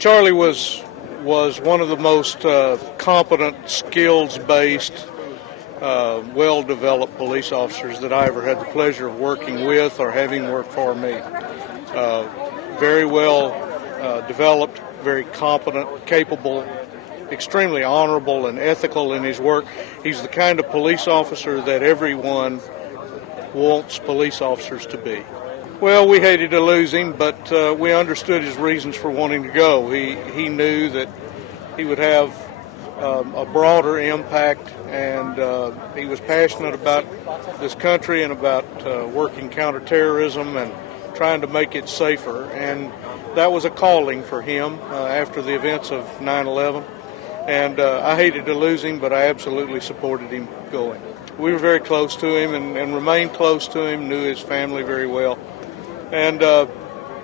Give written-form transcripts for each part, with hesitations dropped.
Charlie was one of the most competent, skills-based, well-developed police officers that I ever had the pleasure of working with or having worked for me. Very well developed, very competent, capable, extremely honorable and ethical in his work. He's the kind of police officer that everyone wants police officers to be. Well, we hated to lose him, but we understood his reasons for wanting to go. He knew that he would have a broader impact, and he was passionate about this country and about working counterterrorism and trying to make it safer. And that was a calling for him after the events of 9/11. And I hated to lose him, but I absolutely supported him going. We were very close to him and remained close to him, knew his family very well. And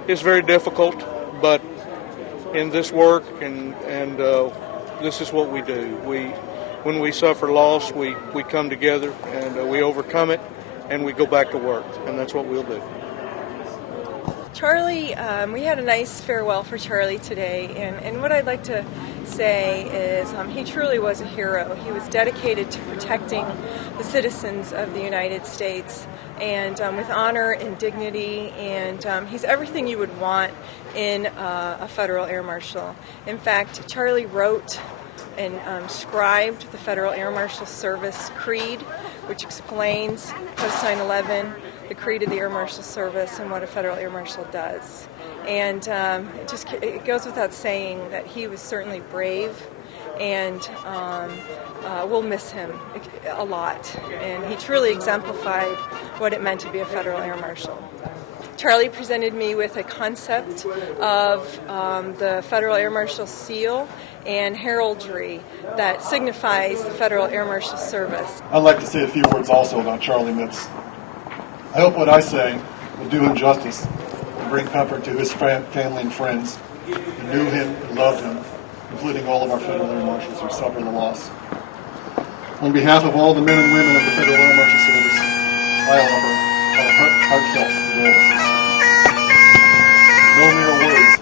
it's very difficult, but in this work and this is what we do. When we suffer loss, we come together and we overcome it and we go back to work, and that's what we'll do. Charlie, we had a nice farewell for Charlie today, and what I'd like to say is he truly was a hero. He was dedicated to protecting the citizens of the United States, and with honor and dignity, and he's everything you would want in a federal air marshal. In fact, Charlie wrote and scribed the Federal Air Marshal Service Creed, which explains post 9/11 the creed of the Air Marshal Service and what a federal air marshal does. And it goes without saying that he was certainly brave, and we'll miss him a lot. And he truly exemplified what it meant to be a federal air marshal. Charlie presented me with a concept of the Federal Air Marshal seal and heraldry that signifies the Federal Air Marshal Service. I'd like to say a few words also about Charlie Mitts. I hope what I say will do him justice and bring comfort to his family and friends who knew him and loved him, including all of our Federal Air Marshals who suffered the loss. On behalf of all the men and women of the Federal Air Marshal Service, I offer our heartfelt condolences. No mere words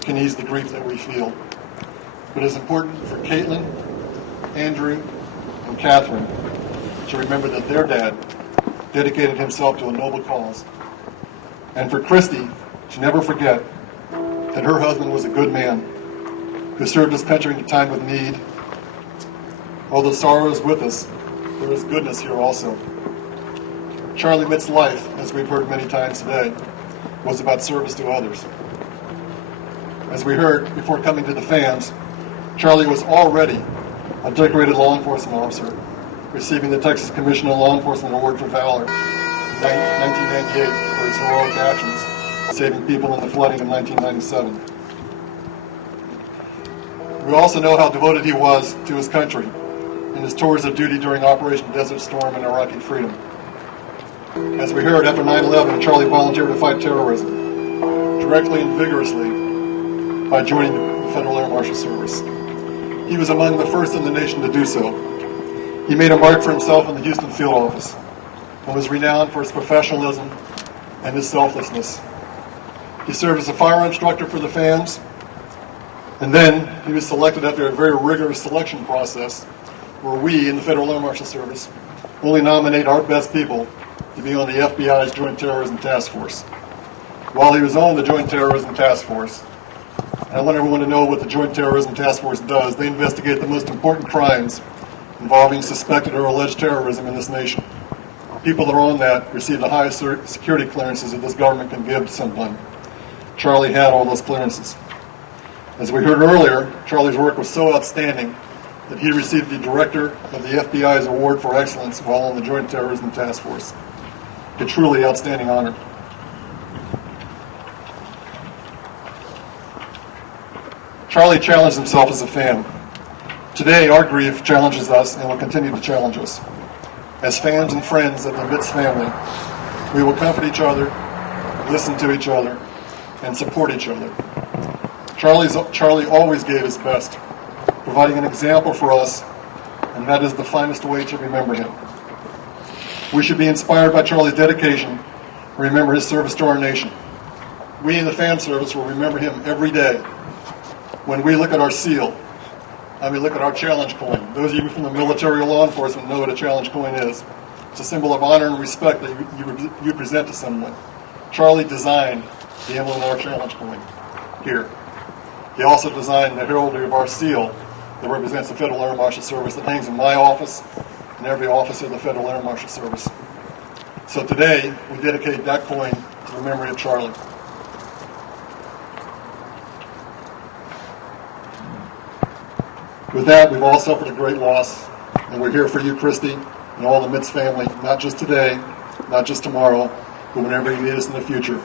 can ease the grief that we feel, but it's important for Caitlin, Andrew, and Catherine to remember that their dad dedicated himself to a noble cause, and for Kristi to never forget that her husband was a good man who served his country in a time of need. Although sorrow is with us, there is goodness here also. Charlie Mitts' life, as we've heard many times today, was about service to others. As we heard before coming to the fans, Charlie was already a decorated law enforcement officer, receiving the Texas Commission on Law Enforcement Award for Valor in 1998 for his heroic actions, saving people in the flooding in 1997. We also know how devoted he was to his country in his tours of duty during Operation Desert Storm and Iraqi Freedom. As we heard, after 9/11, Charlie volunteered to fight terrorism directly and vigorously by joining the Federal Air Marshal Service. He was among the first in the nation to do so. He made a mark for himself in the Houston field office and was renowned for his professionalism and his selflessness. He served as a firearm instructor for the FAMs, and then he was selected after a very rigorous selection process where we in the Federal Air Marshal Service only nominate our best people to be on the FBI's Joint Terrorism Task Force. While he was on the Joint Terrorism Task Force, I want everyone to know what the Joint Terrorism Task Force does. They investigate the most important crimes involving suspected or alleged terrorism in this nation. People that are on that receive the highest security clearances that this government can give to someone. Charlie had all those clearances. As we heard earlier, Charlie's work was so outstanding that he received the director of the FBI's Award for Excellence while on the Joint Terrorism Task Force. A truly outstanding honor. Charlie challenged himself as a fan. Today, our grief challenges us and will continue to challenge us. As fans and friends of the Mitts family, we will comfort each other, listen to each other, and support each other. Charlie always gave his best, providing an example for us, and that is the finest way to remember him. We should be inspired by Charlie's dedication and remember his service to our nation. We in the fan service will remember him every day When we look at our seal, and we look at our challenge coin, those of you from the military or law enforcement know what a challenge coin is. It's a symbol of honor and respect that you present to someone. Charlie designed the emblem of our challenge coin here. He also designed the heraldry of our seal that represents the Federal Air Marshal Service that hangs in my office and every officer of the Federal Air Marshal Service. So today, we dedicate that coin to the memory of Charlie. With that, we've all suffered a great loss, and we're here for you, Kristi, and all the Mitts family, not just today, not just tomorrow, but whenever you need us in the future.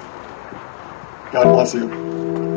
God bless you.